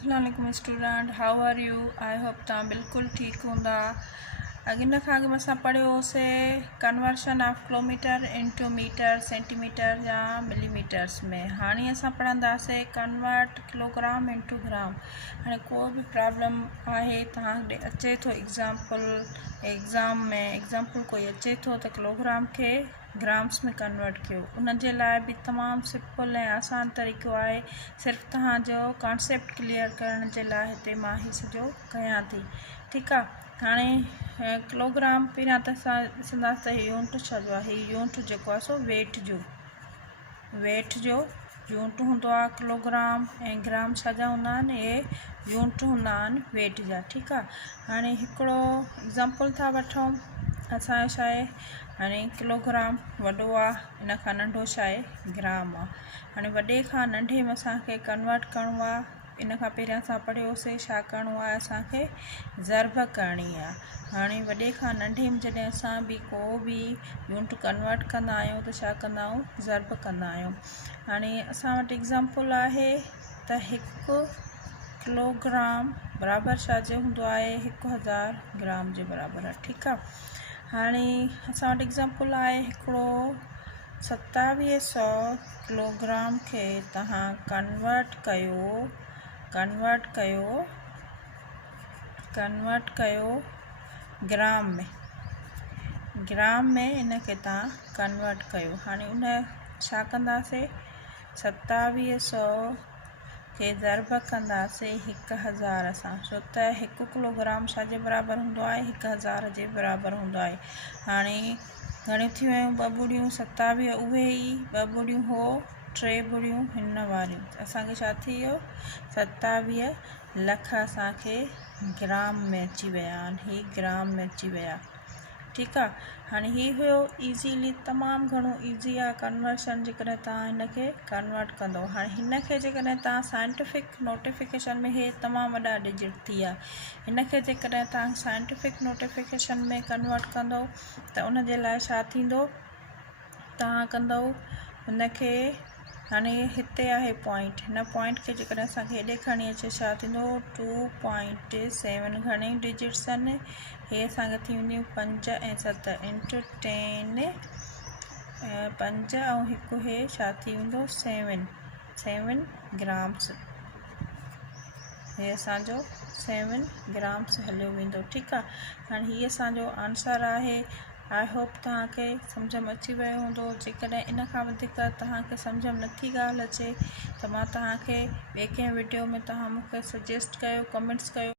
अस्सलामुअलैकुम student, how are you? I hope तव्हां बिल्कुलु ठीक हूंदा। इन खां अॻु असां पढ़ियोसीं conversion of kilometre into metre, centimetre या मिलीमीटर्स में। हाणे असां पढ़ंदासीं कन्वर्ट किलोग्राम इंटू ग्राम। हाणे कोई बि प्रॉब्लम आहे तव्हां ॾे अचे थो एग्ज़ाम में एग्ज़ाम्पल कोई अचे थो त किलोग्राम खे ग्राम्स में कन्वर्ट कयो, उन जे लाइ बि तमामु सिंपल ऐं आसान तरीक़ो आहे। सिर्फ़ु तव्हांजो कॉन्सेप्ट क्लियर करण जे लाइ हिते मां ही सॼो कयां थी। ठीकु आहे। हाणे किलोग्राम पहिरियां त असां ॾिसंदासीं त यूनिट छा जो आहे। यूनिट जेको आहे सो वेट जो यूनिट हूंदो आहे किलोग्राम, ऐं ग्राम छा जा हूंदा आहिनि, इहे यूनिट हूंदा आहिनि वेट जा। ठीकु आहे। हाणे हिकिड़ो एग्ज़ाम्पल था वठूं। असांजो छा आहे, हाणे किलोग्राम वॾो आहे, इन खां नंढो छा आहे, ग्राम आहे। हाणे वॾे खां नंढे में असांखे कन्वर्ट करिणो आहे। इन खां पहिरियों असां पढ़ियोसीं छा करिणो आहे, असांखे ज़र्ब करणी आहे। हाणे वॾे खां नंढे में जॾहिं असां बि को बि यूनिट कन्वर्ट कंदा आहियूं त छा कंदा आहियूं, ज़र्ब कंदा आहियूं। हाणे असां वटि एग्ज़ाम्पल आहे त 1 किलोग्राम बराबरि छा जो हूंदो आहे, 1000 ग्राम जे बराबरि आहे। ठीकु आहे। हाणे असां वटि एग्ज़ाम्पल आहे हिकिड़ो 2700 किलोग्राम खे तव्हां कन्वर्ट कयो ग्राम में इन खे तव्हां कन्वर्ट कयो। हाणे उन छा कंदासीं, 2700 खे ज़र्ब कंदासीं 1000 सां, छो त 1 किलोग्राम छा जे बराबरि हूंदो आहे, 1000 जे बराबरि हूंदो आहे। हाणे घणियूं थी वियूं, 2 ॿुड़ियूं 27 उहे ई, 2 ॿुड़ियूं हो, 3 ॿुड़ियूं हिन वारियूं, असांखे छा थी वियो, 27 लख असांखे ग्राम में अची विया आहिनि। ही ग्राम में अची विया। ठीकु आहे। हाणे हीउ हुयो ईज़ीली, तमामु घणो ईज़ी आहे कन्वर्शन जेकॾहिं तव्हां हिन खे कन्वर्ट कंदव। हाणे हिन खे जेकॾहिं तव्हां साइंटिफिक नोटिफिकेशन में, हे तमामु वॾा डिजिट थी विया, हिन खे जेकॾहिं तव्हां साइंटिफिक नोटिफिकेशन में कन्वर्ट कंदव त उन जे लाइ छा थींदो, तव्हां कंदव हुन खे, हाणे हिते आहे पॉइंट, हिन पॉइंट खे जेकॾहिं असांखे हेॾे खणी अचे छा थींदो, 2.7 घणे डिजिट्स आहिनि, हे असांखे थी वेंदियूं 5 ऐं 7 इंटू 10, 5 ऐं 1 हे छा थी वेंदो, 7 ग्राम्स। हे असांजो 7 ग्राम्स हलियो वेंदो। ठीकु आहे। हाणे हीअ असांजो आंसर आहे। आई होप तव्हांखे सम्झ में अची वियो हूंदो। जेकॾहिं इन खां वधीक तव्हांखे सम्झ में नथी ॻाल्हि अचे त मां तव्हांखे ॿिए कंहिं वीडियो में तव्हां मूंखे सजेस्ट कयो, कमेंट्स कयो।